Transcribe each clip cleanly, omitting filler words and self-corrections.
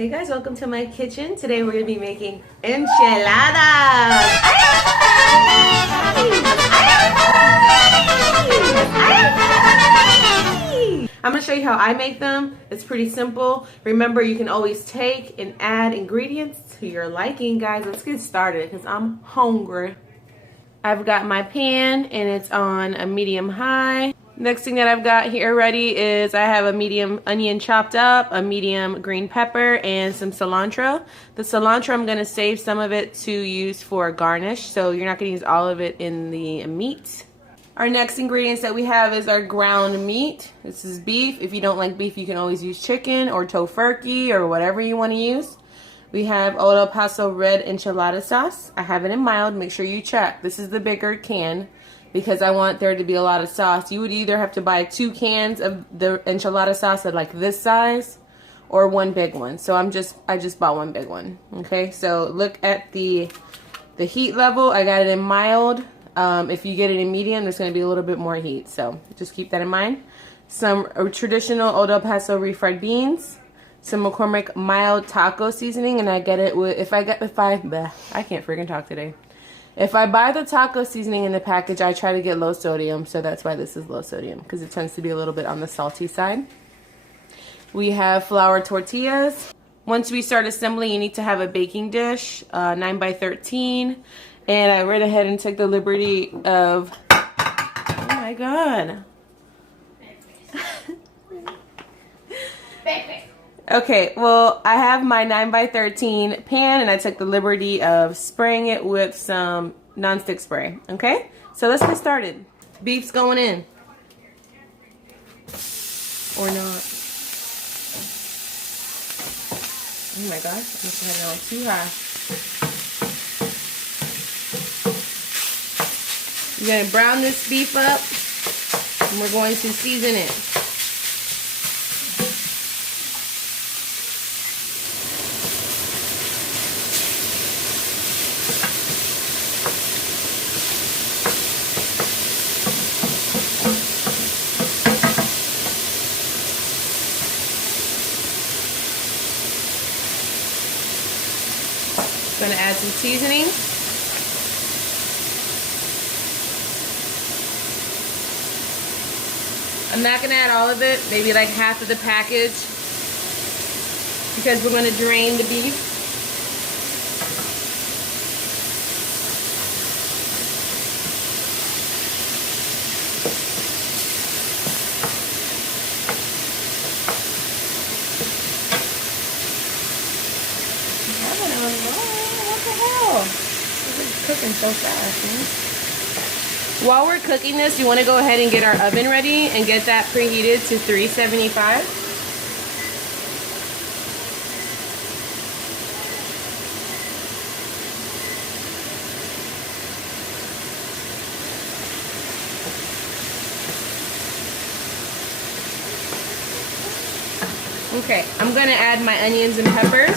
Hey guys, welcome to my kitchen. Today we're going to be making enchiladas. I'm going to show you how I make them. It's pretty simple. Remember, you can always take and add ingredients to your liking, guys. Let's get started because I'm hungry. I've got my pan and it's on a medium high. Next thing that I've got here ready is I have a medium onion chopped up, a medium green pepper, and some cilantro. The cilantro, I'm going to save some of it to use for garnish, so you're not going to use all of it in the meat. Our next ingredients that we have is our ground meat. This is beef. If you don't like beef, you can always use chicken or tofurkey or whatever you want to use. We have Old El Paso red enchilada sauce. I have it in mild. Make sure you check. This is the bigger can, because I want there to be a lot of sauce. You would either have to buy 2 cans of the enchilada sauce at like this size or 1 big one. So I just bought 1 big one. Okay, so look at the heat level. I got it in mild. If you get it in medium, there's going to be a little bit more heat. So just keep that in mind. Some traditional Old El Paso refried beans. Some McCormick mild taco seasoning, and I get it with I can't freaking talk today. If I buy the taco seasoning in the package, I try to get low sodium, so that's why this is low sodium, because it tends to be a little bit on the salty side. We have flour tortillas. Once we start assembling, you need to have a baking dish, 9x13, and I went ahead and took the liberty of, oh my god. Okay, well, I have my 9x13 pan, and I took the liberty of spraying it with some nonstick spray, okay? So let's get started. Beef's going in. Or not. Oh my gosh, I must have had it on too high. You're going to brown this beef up, and we're going to season it. Going to add some seasoning. I'm not going to add all of it, maybe like half of the package, because we're going to drain the beef. Cooking so fast, man. While we're cooking this, you want to go ahead and get our oven ready and get that preheated to 375. Okay, I'm going to add my onions and peppers.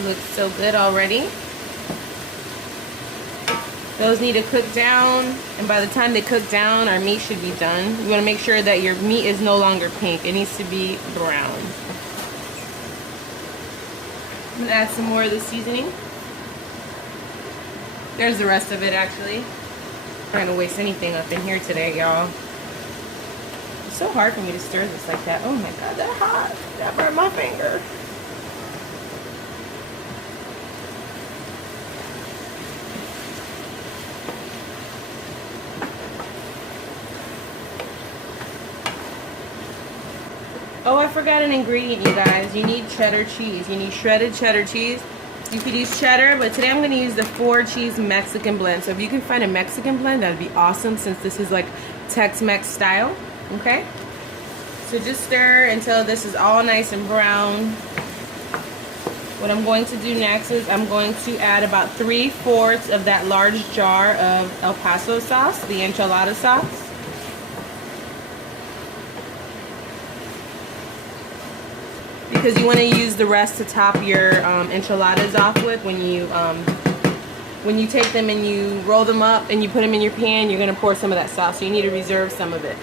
Looks so good already. Those need to cook down, and by the time they cook down, our meat should be done. You want to make sure that your meat is no longer pink. It needs to be brown. I'm going to add some more of the seasoning. There's the rest of it, actually. I'm not trying to waste anything up in here today, y'all. It's so hard for me to stir this like that. Oh my god, that's hot. That burned my finger. Oh, I forgot an ingredient, you guys. You need cheddar cheese. You need shredded cheddar cheese. You could use cheddar, but today I'm going to use the 4-cheese Mexican blend. So if you can find a Mexican blend, that would be awesome, since this is like Tex-Mex style. Okay? So just stir until this is all nice and brown. What I'm going to do next is I'm going to add about 3/4 of that large jar of El Paso sauce, the enchilada sauce. Because you want to use the rest to top your enchiladas off with when you take them and you roll them up and you put them in your pan. You're going to pour some of that sauce, so you need to reserve some of it.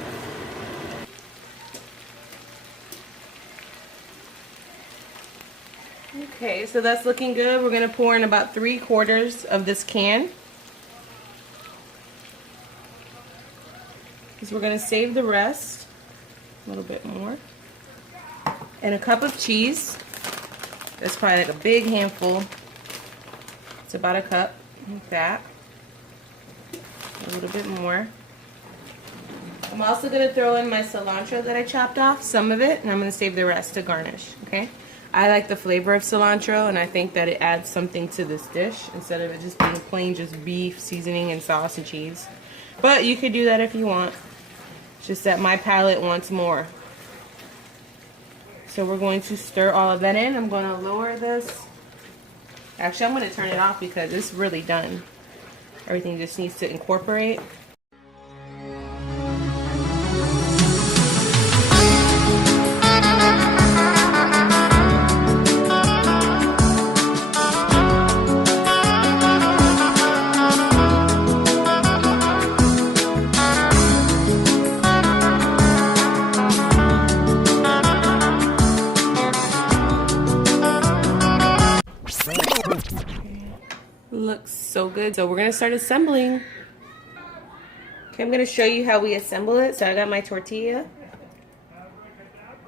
Okay, so that's looking good. We're going to pour in about 3/4 of this can, because we're going to save the rest, a little bit more. And a cup of cheese. That's probably like a big handful. It's about a cup, like that. A little bit more. I'm also going to throw in my cilantro that I chopped off, some of it, and I'm going to save the rest to garnish, okay? I like the flavor of cilantro, and I think that it adds something to this dish instead of it just being plain just beef, seasoning, and sauce and cheese. But you could do that if you want. It's just that my palate wants more. So we're going to stir all of that in. I'm going to lower this. Actually, I'm going to turn it off because it's really done. Everything just needs to incorporate. Looks so good. So we're gonna start assembling. Okay, I'm gonna show you how we assemble it. So I got my tortilla.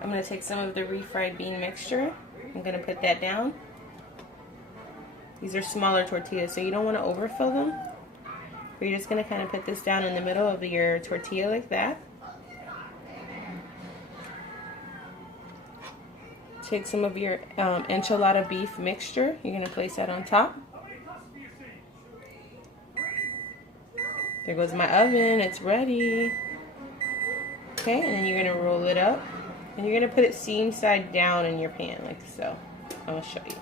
I'm gonna take some of the refried bean mixture. I'm gonna put that down. These are smaller tortillas, so you don't want to overfill them. You're just gonna kind of put this down in the middle of your tortilla like that. Take some of your enchilada beef mixture. You're gonna place that on top. There goes my oven, it's ready. Okay, and then you're gonna roll it up. And you're gonna put it seam side down in your pan, like so. I'm gonna show you.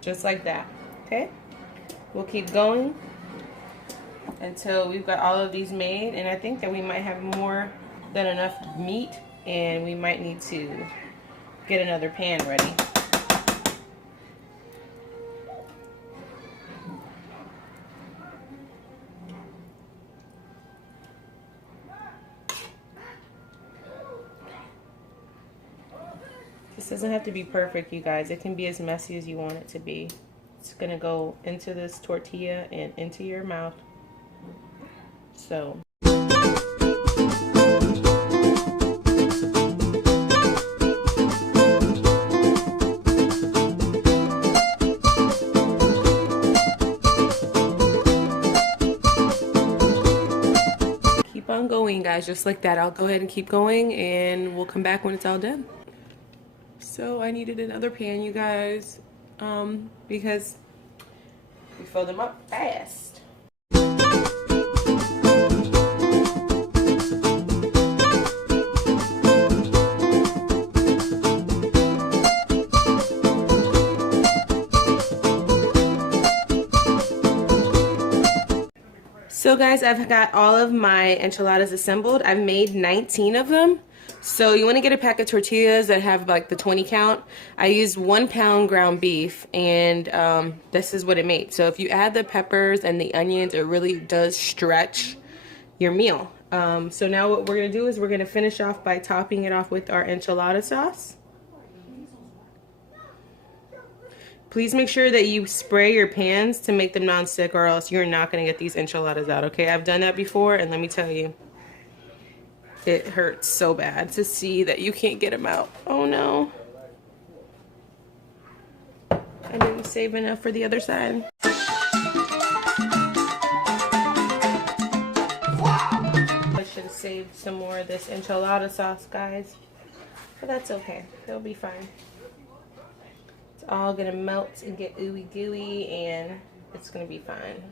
Just like that, okay? We'll keep going until we've got all of these made. And I think that we might have more than enough meat, and we might need to get another pan ready. This doesn't have to be perfect, you guys. It can be as messy as you want it to be. It's gonna go into this tortilla and into your mouth. So. Keep on going, guys, just like that. I'll go ahead and keep going, and we'll come back when it's all done. So I needed another pan, you guys, because we fill them up fast. So guys, I've got all of my enchiladas assembled. I've made 19 of them. So you want to get a pack of tortillas that have like the 20 count. I used 1 pound ground beef, and this is what it made. So if you add the peppers and the onions, it really does stretch your meal. So now what we're going to do is we're going to finish off by topping it off with our enchilada sauce. Please make sure that you spray your pans to make them non-stick, or else you're not going to get these enchiladas out, okay? I've done that before, and let me tell you, it hurts so bad to see that you can't get them out. Oh no. I didn't save enough for the other side. I should have saved some more of this enchilada sauce, guys. But that's okay. It'll be fine. It's all gonna melt and get ooey gooey, and it's gonna be fine.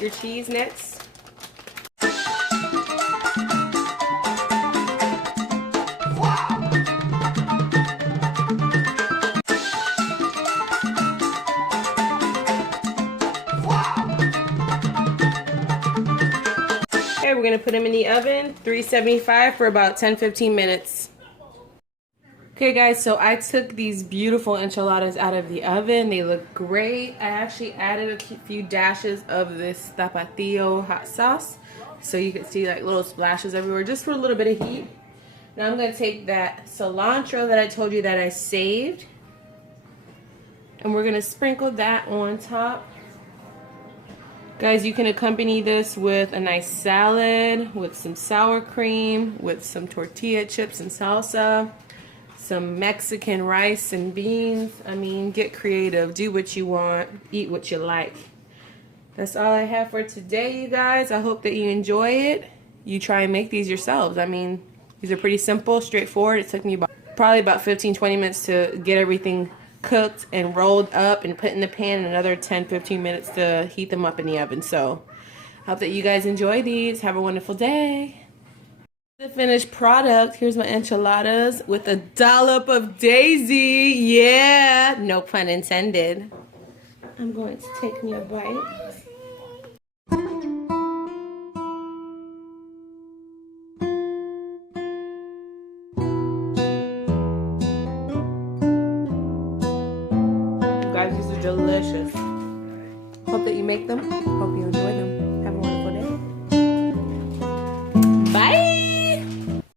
your cheese next. Okay, we're gonna put them in the oven, 375 for about 10-15 minutes. Okay guys, so I took these beautiful enchiladas out of the oven. They look great. I actually added a few dashes of this tapatio hot sauce, so you can see like little splashes everywhere, just for a little bit of heat. Now I'm gonna take that cilantro that I told you that I saved, and we're gonna sprinkle that on top. Guys, you can accompany this with a nice salad, with some sour cream, with some tortilla chips and salsa, some Mexican rice and beans. I mean, get creative, do what you want, eat what you like. That's all I have for today, you guys. I hope that you enjoy it. You try and make these yourselves. I mean, these are pretty simple, straightforward. It took me probably about 15-20 minutes to get everything cooked and rolled up and put in the pan, and another 10-15 minutes to heat them up in the oven. So I hope that you guys enjoy these. Have a wonderful day. The finished product, here's my enchiladas with a dollop of daisy. Yeah, no pun intended. I'm going to take me a bite. Guys, these are delicious. Hope that you make them. Hope you